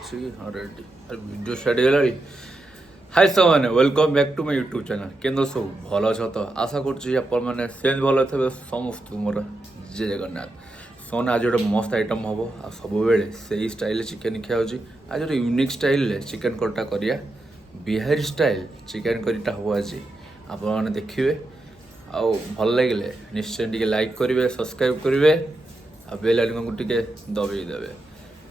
अच्छी रेडी अरे video start हो हाय सामान welcome back to my YouTube channel केन्द्र सब भल अछ तो आशा करने सेम भल थे समस्त मोर जय जगन्नाथ सोन आज गोटे मस्त आइटम हम आ सब से स्टाइल चिकेन खाऊँ आज गोटे यूनिक स्टाइल चिकेन कटा करिया बिहारी स्टाइल चिकेन करीटा हम आज आप देखिए आउ भल लगे निश्चय टी लाइक करेंगे सब्सक्राइब करेंगे आ बेल आइकन को टी दबाई देवे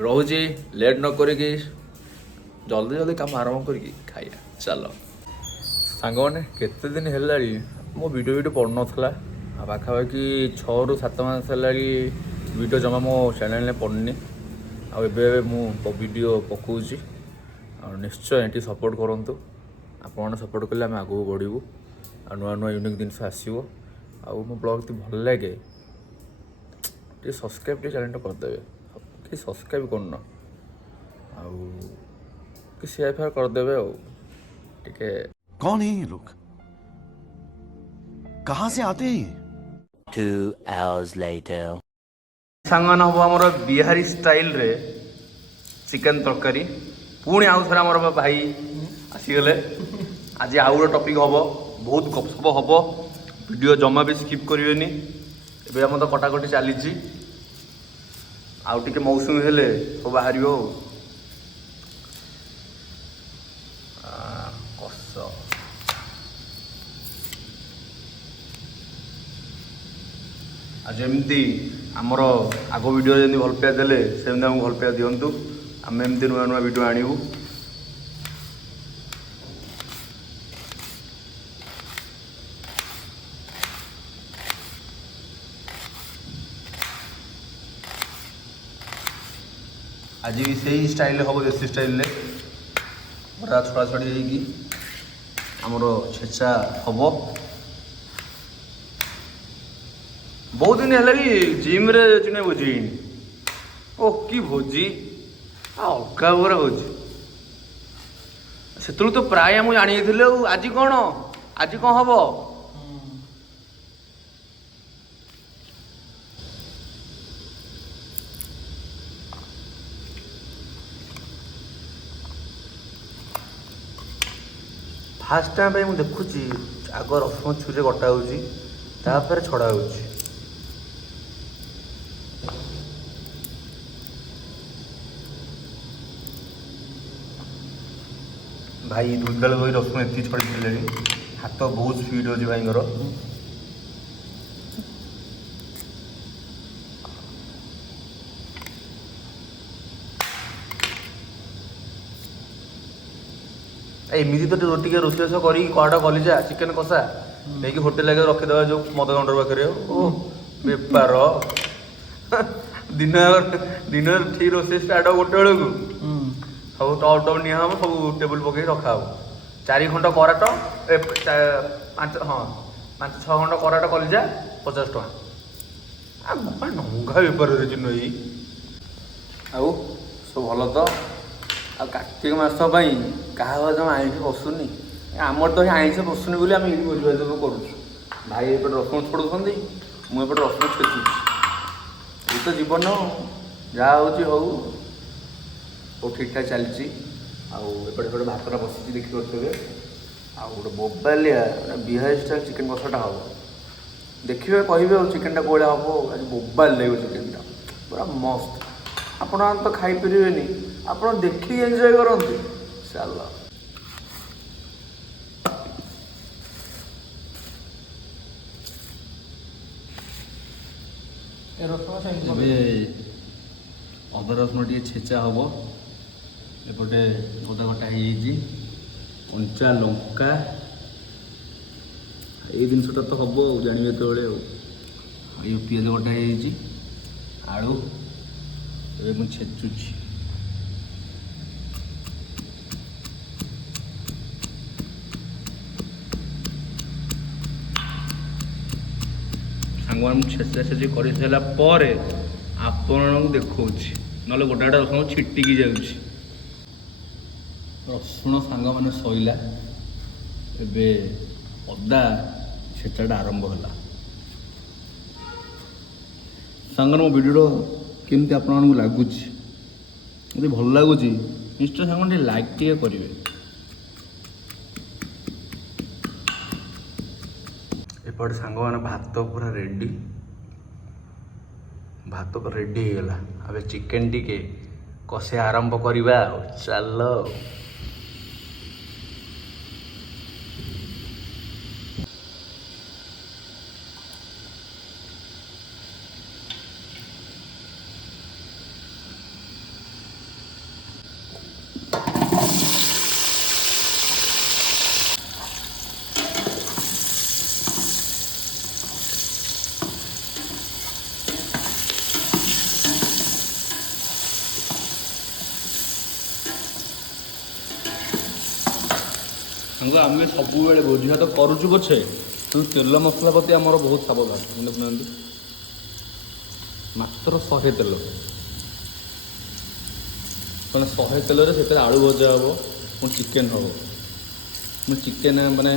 रोजी लेट न करिकी जल्दी जल्दी काम आरंभ करिकी खाइया चलो सांग मैंने केते दिन है मो वीडियो पड़ नाला पाखापाखि 6 ରୁ 7 मास है वीडियो जमा मो चैनल में पड़नी वीडियो पकाऊँगी और निश्चय ये सपोर्ट करूँ आप सपोर्ट कले आम आगे बढ़ू आ नुआ नुआ यूनिक जिन आसो मो ब्लॉग भल लगे टे सब्सक्राइब चैनल करदे कि सब्सक्राइब करना आउ कि शेयर फेयर करदेवे टिके कौन है ये लोग कहाँ से आते हैं 2 hours later सांगन हम आमर बिहारी स्टाइल रे चिकेन तरकारी पुणी आउ थे आमर भाई आसीगले आज आउ गोटे टॉपिक हम बहुत गपसप हम वीडियो जमा भी स्किप करेनि ए आम तो कटाकटी चली आउ टिके मौसमी हेले सब बाहर कस जमती आमर आग वीडियो जमी भल पाइबा देले सेमती आमको भल पाइबा दिंतु आम एमती नुआ नुआ वीडियो आणबू आज भी सही स्टाइल हम देसी स्टाइल बड़ा छड़ा छड़ी आमर छेचा हम बहुत दिन है भी जिम रे चिने भोजी ओ कि भोजी अलगा पूरा भोजी से तो प्राय मुझे जानी आज कौन हम फास्ट टाइम मुझे देखुची आग रसुण छुरी कटा होपर छड़ा हो भाई दुर्दाल भाई रसुण एति छड़ी हाथ बहुत स्पीड हो भाई एमती तो टे रोषेस कर कड़ा कलिजा चिकेन कषा नहीं होटेल आगे रखीदे जो मद काउंटर पाखे बेपार दिन दिन ठीक रोषे स्टार्ट हो गोटे बेलू सब टप टप निहब सब टेबुल पकड़ रखा 4 खंड कराट 5-6 खंड कराट कलिजा 50 टଙ୍କା नंगा बेपार चिन्ह सब भल तो आ कार्तिक मास क्या जमा आईस पशुनी आमर तो आईस पशुनी बोली आम ये बुझे करूँ भाई एपटे रसुण छोड़ुं मुझे रसुण छेचुची ये तो जीवन जहाँ हो ठीक ठाक चलती आउटे भातटा बसी देखिए आ गोटे बोबालिया बिहारी स्टाइल चिकेन कषाटा हम देखिए कहे चिकेन टा कौन हम आज बोबाल लगे चिकेन टा पूरा मस्त आपण तो खाई पारे आप देखिए एंजॉय करते चल अदा रसुण टे छेचा हम एपटे गदा कटा कंचा लंका ये जिनटा तो हम जानवे जो ये पिज कटा आलू मुझे छेचुची सांग छेचा छेची कर सारापर आपण देखा ना गोटा गोटा रसुण छिटिकी जाऊँगी रसुण सांग मैंने सैला ए अदा छेचाटा आरंभ है सांग मो वीडियो केमती आपको लगुच ଯଦି ଭଲ ଲାଗୁଛି ନିଶ୍ଚୟ ସାଙ୍ଗମାନେ ଟିକେ ଲାଇକ୍ ଟିକେ କରିବେ। ଏପଟେ ସାଙ୍ଗମାନେ ଭାତ ପୁରା ରେଡ଼ି, ଭାତ ପୁରା ରେଡ଼ି ହେଇଗଲା। ଏବେ ଚିକେନ୍ ଟିକେ କଷିବା ଆରମ୍ଭ କରିବା ଆଉ ଚାଲ। ସାଙ୍ଗ ଆମେ ସବୁବେଳେ ଭୋଜି ଭାତ କରୁଛୁ ପଛେ କିନ୍ତୁ ତେଲ ମସଲା ପ୍ରତି ଆମର ବହୁତ ସାବଧାନ। ଦେଖୁନାହାନ୍ତି ମାତ୍ର 100 ତେଲ, ମାନେ 100 ତେଲରେ ସେଥିରେ ଆଳୁ ଭଜା ହେବ, ପୁଣି ଚିକେନ୍ ହେବ। ମୁଁ ଚିକେନ୍ ମାନେ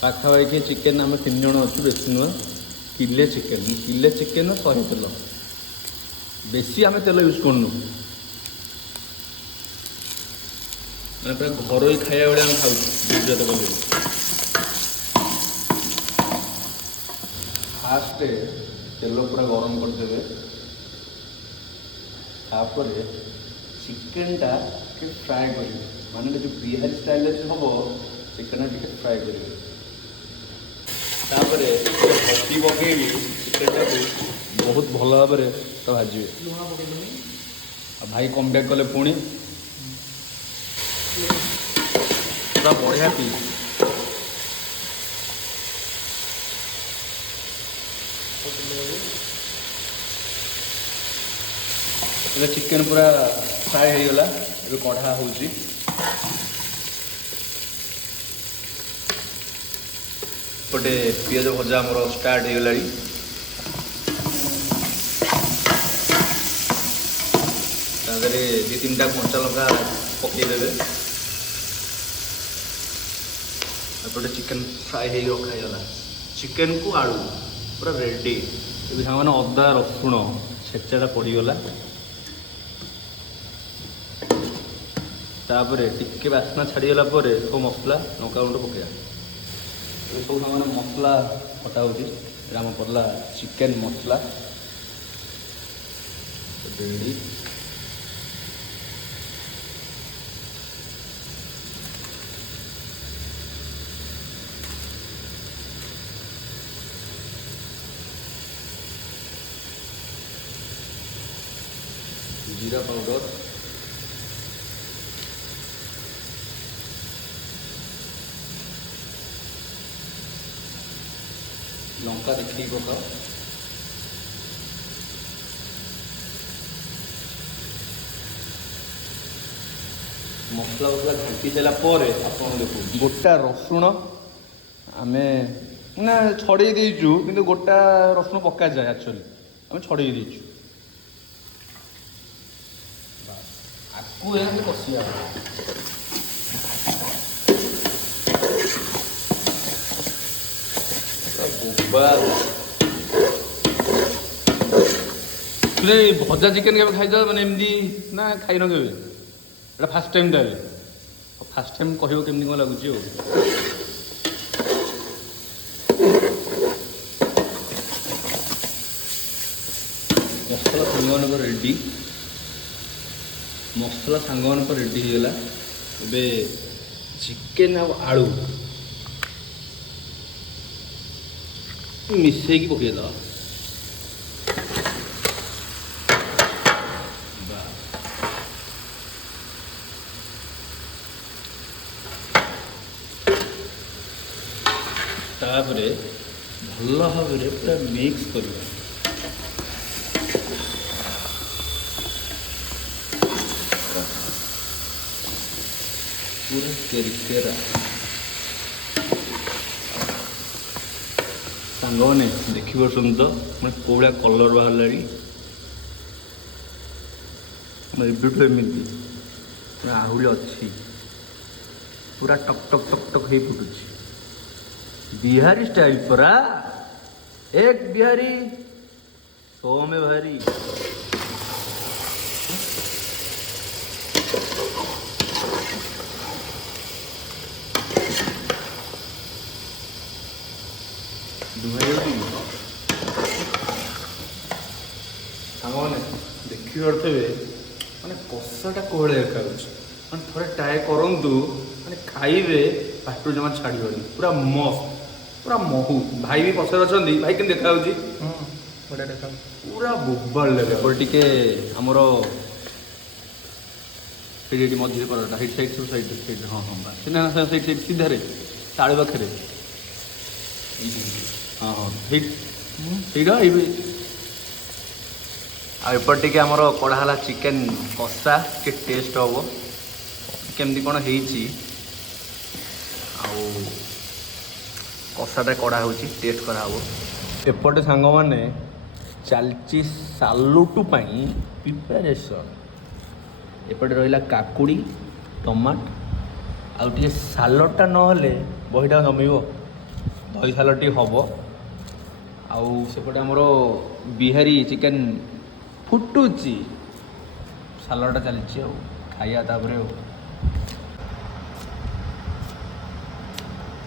ପାଖାପାଖି ଚିକେନ୍ ଆମେ 3 ଜଣ ଅଛୁ, ବେଶୀ ନୁହେଁ, କିଲେ ଚିକେନ୍ 100 ତେଲ। ବେଶୀ ଆମେ ତେଲ ୟୁଜ୍ କରୁନୁ, ମାନେ ପୁରା ଘରୋଇ ଖାଇବା ଭଳିଆ ଆମେ ଖାଉଛୁ ଭୋଜି ଭାତ କଲେ। ଫାଷ୍ଟ ତେଲ ପୁରା ଗରମ କରିଦେବେ, ତାପରେ ଚିକେନ୍ଟା ଟିକେ ଫ୍ରାଏ କରିବେ, ମାନେ ଯେଉଁ ବିହାରୀ ଷ୍ଟାଇଲ୍ରେ ଯେଉଁ ହେବ ଚିକେନ୍ଟା ଟିକେ ଫ୍ରାଏ କରିବେ। ତାପରେ ହଳଦୀ ପକେଇବି, ଚିକେନ୍ଟାକୁ ବହୁତ ଭଲ ଭାବରେ ତ ଭାଜିବେ। ଆଉ ଭାଇ କମ୍ ବ୍ୟାକ୍ କଲେ ପୁଣି ପୁରା ବଢ଼ିଆ ପିସ୍। ଏବେ ଚିକେନ୍ ପୁରା ଫ୍ରାଏ ହେଇଗଲା, ଏବେ କଢ଼ା ହେଉଛି। ଗୋଟେ ପିଆଜ ଭଜା ଆମର ଷ୍ଟାର୍ଟ ହେଇଗଲାଣି। ତା ଦେହରେ 2-3ଟା କଞ୍ଚା ଲଙ୍କା ପକାଇଦେବେ। ଏପଟେ ଚିକେନ୍ ଫ୍ରାଏ ହେଇକି ରଖା ହେଇଗଲା, ଚିକେନ୍କୁ ଆଳୁ ପୁରା ରେଡ଼ି। ଏବେ ସାଙ୍ଗମାନେ ଅଦା ରସୁଣ ଛେଚାଟା ପଡ଼ିଗଲା, ତାପରେ ଟିକେ ବାସ୍ନା ଛାଡ଼ିଗଲା ପରେ ସବୁ ମସଲା ଲଙ୍କାଗୁଣ୍ଡ ପକାଇବା। ଏବେ ସବୁ ସାଙ୍ଗମାନେ ମସଲା କଟା ହେଉଛି। ଏଇଟା ଆମର ପଡ଼ିଲା ଚିକେନ୍ ମସଲା ରେଡ଼ି। जीरा पाउडर, लंका देखिए पकाओ, मसला वसला घाटी सारा पर आप देखो गोटा रसुण आमे ना छड़े देचु, किंतु गोटा रसुण पका जाए एक्चुअली आम छड़े देचु। आपको ये कसिया भजा चिकेन के खाई मैंने एमती ना खाई न के फास्ट टाइम ताले फास्ट टाइम कह केमती कौन लगुच। मसला सांग रेडी, मसला सांग रेडी होगा। ए चिकेन आलू मिसेकी पकईदे, तापरे भल भाव पूरा मिक्स करवा। पूरा केरकेरा सांगने देखी पार्सन तो मैं कौड़ा कलर बाहर एवठू एमती आहरी अच्छी पूरा टक टक टक टक हो फुटुची बिहारी स्टाइल परा। एक बिहारी 100 में भारी। ଦୁହାଇ ଯାଉଛି ସାଙ୍ଗମାନେ ଦେଖିପାରୁଥିବେ ମାନେ କଷାଟା କୋହଳିଆ ଦେଖାଯାଉଛି ମାନେ ଥରେ ଟ୍ରାଏ କରନ୍ତୁ ମାନେ ଖାଇବେ ପାଟିରୁ ଜମା ଛାଡ଼ିବନି ପୁରା ମସ୍ତ ପୁରା ମହୁ ଭାଇ ବି ପଛରେ ଅଛନ୍ତି ଭାଇ କେମିତି ଦେଖାଯାଉଛି ବଢ଼ିଆ ଦେଖା ପୁରା ବୋବାଲ ଲାଗେ ଏପଟେ ଟିକେ ଆମର ସେଇଠି ଏଠି ମଝିରେ ପରଟା ସେଇଠି ସାଇଡ୍ ସବୁ ସାଇଡ୍ ହଁ ହଁ ବା ସିଧା ସେଇଠି ସେଇଠି ସିଧାରେ ତାଳି ପାଖରେ ହଁ ହଁ ସେଇଟା ଏବେ ଆଉ ଏପଟେ ଟିକେ ଆମର କଢ଼ା ହେଲା ଚିକେନ୍ କଷା ଟିକେ ଟେଷ୍ଟ ହେବ କେମିତି କ'ଣ ହେଇଛି ଆଉ କଷାଟା କଢ଼ା ହେଉଛି ଟେଷ୍ଟ କରାହେବ ଏପଟେ ସାଙ୍ଗମାନେ ଚାଲିଛି ସାଲୁଟୁ ପାଇଁ ପ୍ରିପାରେସନ୍ ଏପଟେ ରହିଲା କାକୁଡ଼ି ଟମାଟ ଆଉ ଟିକେ ସାଲଡ଼ଟା ନହେଲେ ବହିଟା ଜମିବ ଦହି ସାଲଡ଼ ଟିକେ ହେବ ଆଉ ସେପଟେ ଆମର ବିହାରୀ ଚିକେନ୍ ଫୁଟୁଛି ସାଲଡ଼ଟା ଚାଲିଛି ଆଉ ଖାଇବା ତାପରେ ଆଉ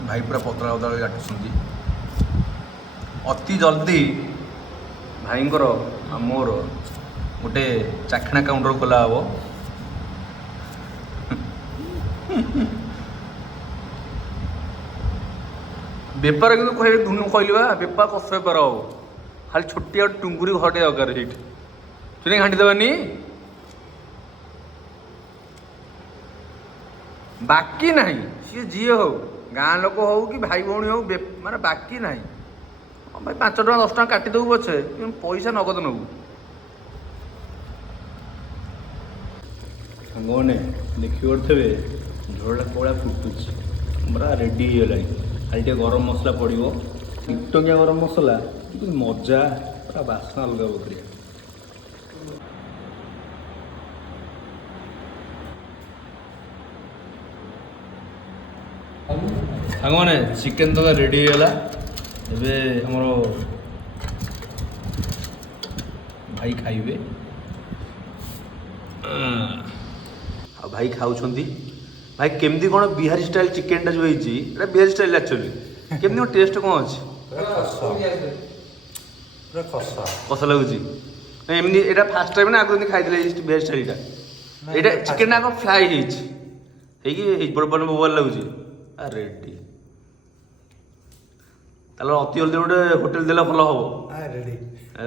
ଭାଇ ପୁରା ପତଳା ପତଳା କାଟୁଛନ୍ତି ଅତି ଜଲ୍ଦି ଭାଇଙ୍କର ଆଉ ମୋର ଗୋଟେ ଚାଖଣା କାଉଣ୍ଟର ଖୋଲା ହେବ ବେପାର କିନ୍ତୁ କହିବେ କହିଲି ବା ବେପାର କଷ ବେପାର ହବ ଖାଲି ଛୋଟିଆ ଟୁଙ୍ଗୁରି ଘରଟେ ଦରକାର ସେଇଠି ତୁନେ ଘାଣ୍ଟି ଦେବାନି ବାକି ନାହିଁ ସିଏ ଯିଏ ହଉ ଗାଁ ଲୋକ ହଉ କି ଭାଇ ଭଉଣୀ ହଉ ମାନେ ବାକି ନାହିଁ ଭାଇ 5 ଟଙ୍କା 10 ଟଙ୍କା କାଟିଦେବୁ ପଛେ କିନ୍ତୁ ପଇସା ନଗଦ ନେବୁ ସାଙ୍ଗମାନେ ଦେଖିପାରୁଥିବେ ଝୋଳଟା କୋଳା ଫୁଟୁଛି ପୁରା ରେଡ଼ି ହେଇଗଲାଣି ଖାଲି ଟିକେ ଗରମ ମସଲା ପଡ଼ିବ 1 ଟଙ୍କିଆ ଗରମ ମସଲା କିନ୍ତୁ ମଜା ପୁରା ବାସ୍ନା ଅଲଗା ପ୍ରକ୍ରିୟା ସାଙ୍ଗମାନେ ଚିକେନ୍ ତରକାରୀ ରେଡ଼ି ହେଇଗଲା ଏବେ ଆମର ଭାଇ ଖାଇବେ ଆଉ ଭାଇ ଖାଉଛନ୍ତି ଭାଇ କେମିତି କ'ଣ ବିହାରୀ ଷ୍ଟାଇଲ୍ ଚିକେନ୍ଟା ଯେଉଁ ହେଇଛି ଏଇଟା ବିହାରୀ ଷ୍ଟାଇଲ୍ ଆକ୍ଚୁଆଲି କେମିତି କ'ଣ ଟେଷ୍ଟ କ'ଣ ଅଛି ପୁରା କଷା ଲାଗୁଛି ଏମିତି ଏଇଟା ଫାର୍ଷ୍ଟ ଟାଇମ୍ ନା ଆଗରୁ ଏମିତି ଖାଇଥିଲେ ବିହାରୀ ଷ୍ଟାଇଲ୍ଟା ଏଇଟା ଚିକେନ୍ଟା ଆଗ ଫ୍ରାଏ ହେଇଛି ହେଇକି ବଡ଼ ବୋବାଲ ଲାଗୁଛି ରେଡ଼ି ତାହେଲେ ଅତି ଜଲ୍ଦି ଗୋଟେ ହୋଟେଲ ଦେଲେ ଭଲ ହବ ରେଡ଼ି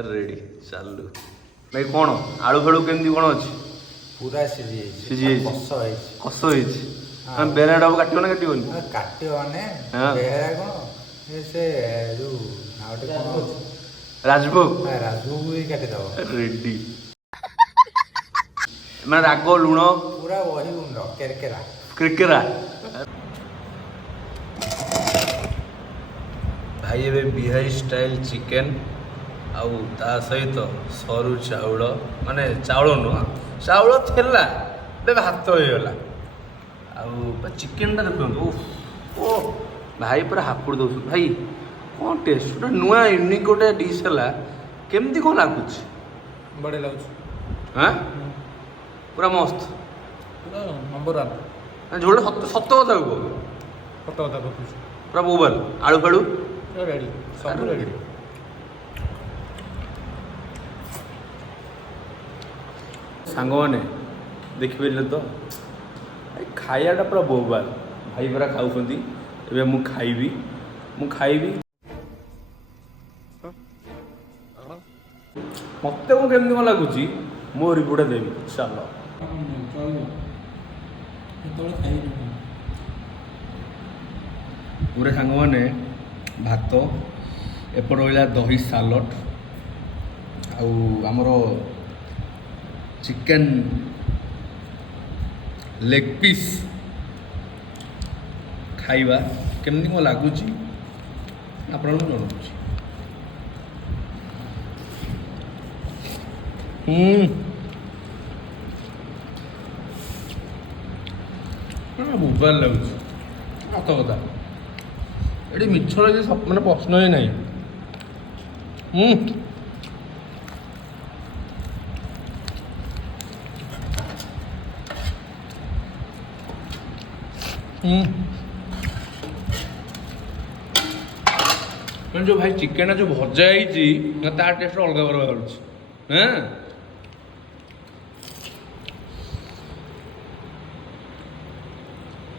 ରେଡ଼ି ଚାଲୁ ଭାଇ କ'ଣ ଆଳୁ ଫାଳୁ କେମିତି କ'ଣ ଅଛି ପୁରା ସିଝି ସିଝି ଯାଇଛି କଷ ହେଇଛି ବେହେରାଟା ହବ କାଟିବ ନା କାଟିବନି କାଟିବ ମାନେ ବେହେରା କ'ଣ ସେ ଯୋଉ ନାଁଟେ କ'ଣ ଅଛି ରାଜଭୋଗ ରାଜଭୋଗ ବି କାଟିଦେବ ରେଡ଼ି ମାନେ ରାଗ ଲୁଣ ପୁରା ବହି ଗୁଣ୍ଡ କେରକେରା କ୍ରିକେରା ଭାଇ ଏବେ ବିହାରୀ ଷ୍ଟାଇଲ୍ ଚିକେନ୍ ଆଉ ତା ସହିତ ସରୁ ଚାଉଳ ମାନେ ଚାଉଳ ନୁହଁ ଚାଉଳ ଥିଲା ଏବେ ଭାତ ହେଇଗଲା ଆଉ ଚିକେନ୍ଟା ଦେଖନ୍ତୁ ଓ ଭାଇ ପୁରା ହାପୁଡ଼ି ଦେଉଛନ୍ତି ଭାଇ କ'ଣ ଟେଷ୍ଟ ଗୋଟେ ନୂଆ ୟୁନିକ୍ ଗୋଟେ ଡିସ୍ ହେଲା କେମିତି କ'ଣ ଲାଗୁଛି ବଢ଼ିଆ ଲାଗୁଛି ହଁ ପୁରା ମସ୍ତ ପୁରା ନମ୍ବର 1 ଝୋଳଟା ସତ କଥା କୁହ ସତ କଥା କହୁଛି ପୁରା ମୋବାଇଲ ଆଳୁ ଫାଳୁ ରେଡ଼ି ସବୁ ରେଡ଼ି ସାଙ୍ଗମାନେ ଦେଖିପାରିଲେ ତ ଖାଇବାଟା ପୁରା ବୋବାଲ ଭାଇ ପୁରା ଖାଉଛନ୍ତି ଏବେ ମୁଁ ଖାଇବି ମତେ କ'ଣ କେମିତି କ'ଣ ଲାଗୁଛି ମୋ ରିପୋର୍ଟ ଦେବି ଚାଲ ପୁରା ସାଙ୍ଗମାନେ ଭାତ ଏପଟେ ରହିଲା ଦହି ସାଲଡ଼ ଆଉ ଆମର ଚିକେନ୍ ଲେଗ୍ ପିସ୍ ଖାଇବା କେମିତି କ'ଣ ଲାଗୁଛି ଆପଣଙ୍କୁ ଜଣାଉଛି ମୋବାଇଲ ଲାଗୁଛି ସତ କଥା ଏଠି ମିଛର ମାନେ ପ୍ରଶ୍ନ ହିଁ ନାହିଁ ମାନେ ଯୋଉ ଭାଇ ଚିକେନ ଯୋଉ ଭଜା ହେଇଛି ତା ଟେଷ୍ଟ ଅଲଗା ପ୍ରକାର ଅଛି ହଁ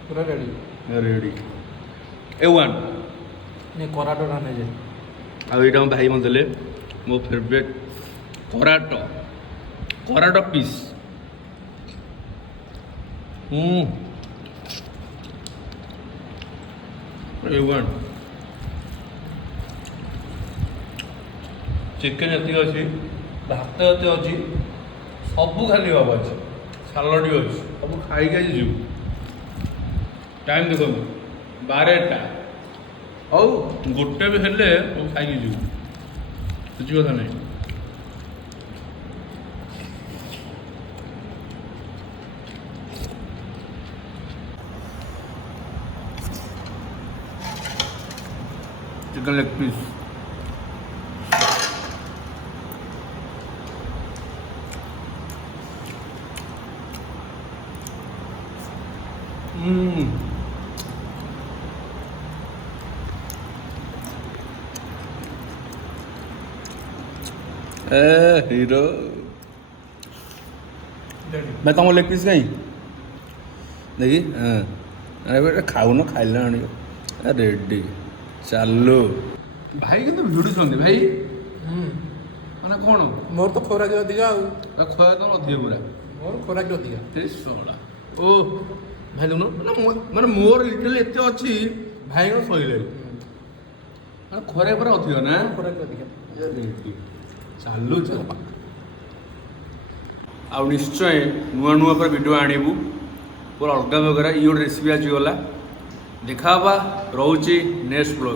ପୁରା ରେଡ଼ି ରେଡି A1 ନେ କରାଟଟା ନେଇଯାଏ ଆଉ ଏଇଟା ମୋ ଭାଇ ମତେ ଦେଲେ ମୋ favourite Karat piece A1 chicken ଏତିକି ଅଛି ଭାତ ଏତିକି ଅଛି ସବୁ ଖାଲି ହବ ଅଛି ସାଲଡ଼ ବି ଅଛି ସବୁ ଖାଇକି ଆଜି ଯିବୁ ଟାଇମ୍ ଦେଖନ୍ତୁ 12ଟା ହଉ ଗୋଟେ ବି ହେଲେ ସବୁ ଖାଇକି ଯିବୁ କିଛି କଥା ନାହିଁ चिकन लेग पीस हीरो मैं तुम लेग पीस कहीं देखी हाँ अरे बेटा खाऊ न खाइला रेडी ଚାଲୁ ଭାଇ କିନ୍ତୁ ଭିଡୁଛନ୍ତି ଭାଇ ମାନେ କ'ଣ ମୋର ତ ଖୋରାକ ଅଧିକା ଆଉ ଖୁଆ ତ ଅଧିକ ପୁରା ମୋର ଖୋରାକ ଅଧିକା ଶୋଳା ଓ ଭାଇ ଦେଖୁନ ମାନେ ମୋର ଲିଟରାଲି ଏତେ ଅଛି ଭାଇଙ୍କର ସହିଲାଣି ମାନେ ଖରା ପୁରା ଅଧିକ ନା ଖୋରାକ ଅଧିକା ଚାଲୁ ଚାଲ ଆଉ ନିଶ୍ଚୟ ନୂଆ ନୂଆ ପରେ ଭିଡ଼ିଓ ଆଣିବୁ ପୁରା ଅଲଗା ପ୍ରକାର ଇଏ ଗୋଟେ ରେସିପି ଆଜି ଗଲା ଦେଖା ହେବା ରହୁଛି ନେକ୍ସଟ ବ୍ଲଗ।